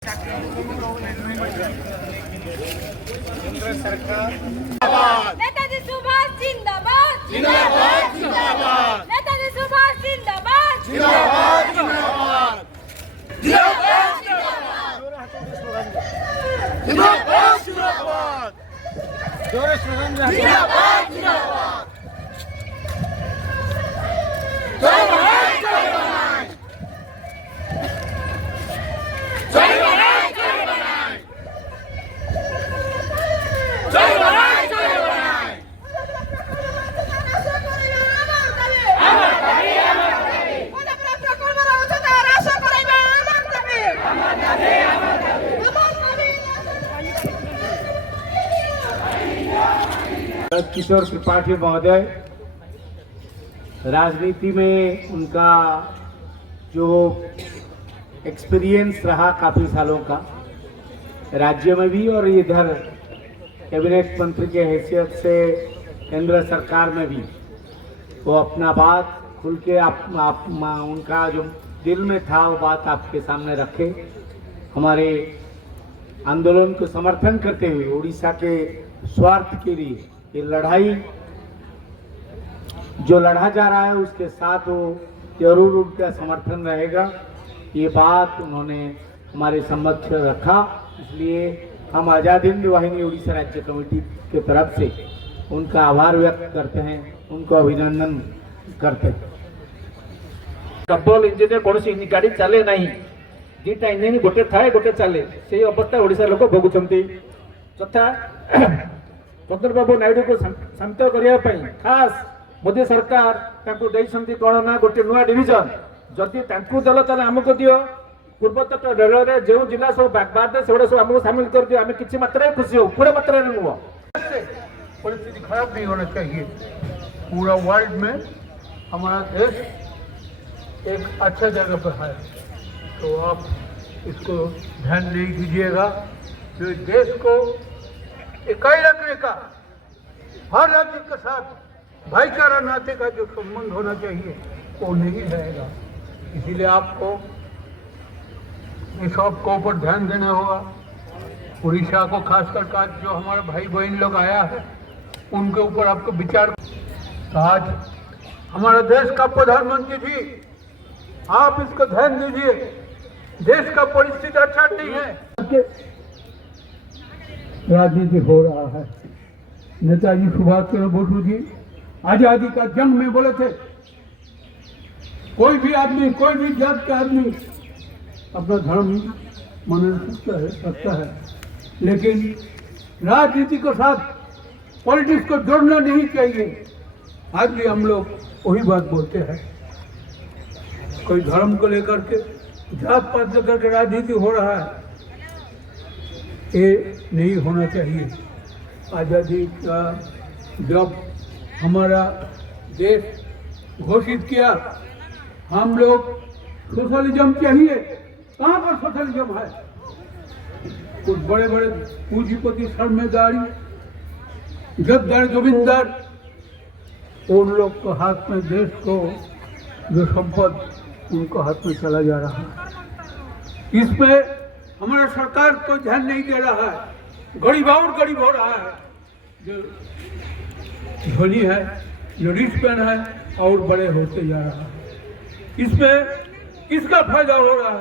केंद्र सरकार नेताजी सुभाष जिंदाबाद जिंदाबाद जिंदाबाद नेताजी सुभाष जिंदाबाद जिंदाबाद जिंदाबाद जिंदाबाद जिंदाबाद जिंदाबाद जोर स्लोगन जिंदाबाद जिंदाबाद जय भारत जय भारत जय भारत जय भारत जय भारत जय भारत किशोर त्रिपाठी महोदय, राजनीति में उनका जो एक्सपीरियंस रहा काफ़ी सालों का, राज्य में भी और इधर कैबिनेट मंत्री के हैसियत से केंद्र सरकार में भी, वो अपना बात खुल के उनका जो दिल में था वो बात आपके सामने रखे। हमारे आंदोलन को समर्थन करते हुए उड़ीसा के स्वार्थ के लिए ये लड़ाई जो लड़ा जा रहा है उसके साथ वो जरूर उनका समर्थन रहेगा। ये बात उन्होंने हमारे समक्ष रखा, इसलिए हम आज़ाद हिंद वाहिनी उड़ीसा राज्य कमेटी के तरफ से उनका आभार व्यक्त करते हैं, उनको अभिनंदन करते हैं। डबल इंजिन कौन गाड़ी चले ना, दुटा इंजिन गोटे थाए गोटे चले, से अवस्था ओडिशा लोक भोगुंट तथा चंद्रबाबू नायडू को शांत करने खास मोदी सरकार कौन ना गोटे नुआ डिविजन जदि दल ताले आमको दियो पूर्वतट रेल जो जिला सब बाद से सब आमको सामिल कर दियो, आम किसी मात्रा खुशी हो, पूरा मात्रा नुह। परिस्थिति खराब नहीं होना चाहिए। पूरा वर्ल्ड में हमारा देश एक अच्छा जगह पर है, तो आप इसको ध्यान नहीं दीजिएगा। तो देश को इकाई रखने का, हर राज्य के साथ भाईचारा नाते का जो संबंध होना चाहिए वो नहीं रहेगा। इसीलिए आपको इस सबको ऊपर ध्यान देना होगा। उड़ीसा को खासकर का जो हमारे भाई बहन लोग आया है उनके ऊपर आपको विचार। आज हमारे देश का प्रधानमंत्री जी, आप इसको ध्यान दीजिए, देश का परिस्थिति अच्छा नहीं है। राजनीति हो रहा है। नेताजी सुभाष चंद्र बोस जी आजादी का जंग में बोले थे, कोई भी आदमी, कोई भी जात का आदमी अपना धर्म मानना सकता है, लेकिन राजनीति के साथ पॉलिटिक्स को जोड़ना नहीं चाहिए। आज भी हम लोग वही बात बोलते हैं। कोई धर्म को लेकर के, जात पात लेकर के राजनीति हो रहा है, ये नहीं होना चाहिए। आज़ादी का जब हमारा देश घोषित किया, हम लोग सोशलिज्म चाहिए, कहाँ पर सोशलिज्म है? कुछ बड़े बड़े पूंजीपति सरमेदारी, गद्दार जमींदार, उन लोग के हाथ में देश को जो संपद उनको हाथ में चला जा रहा है। इसमें हमारा सरकार को ध्यान नहीं दे रहा है, गरीब और गरीब हो रहा है। जो धनी है, जो रिच मैन है, और बड़े होते जा रहा है। इसमें किसका फायदा हो रहा है?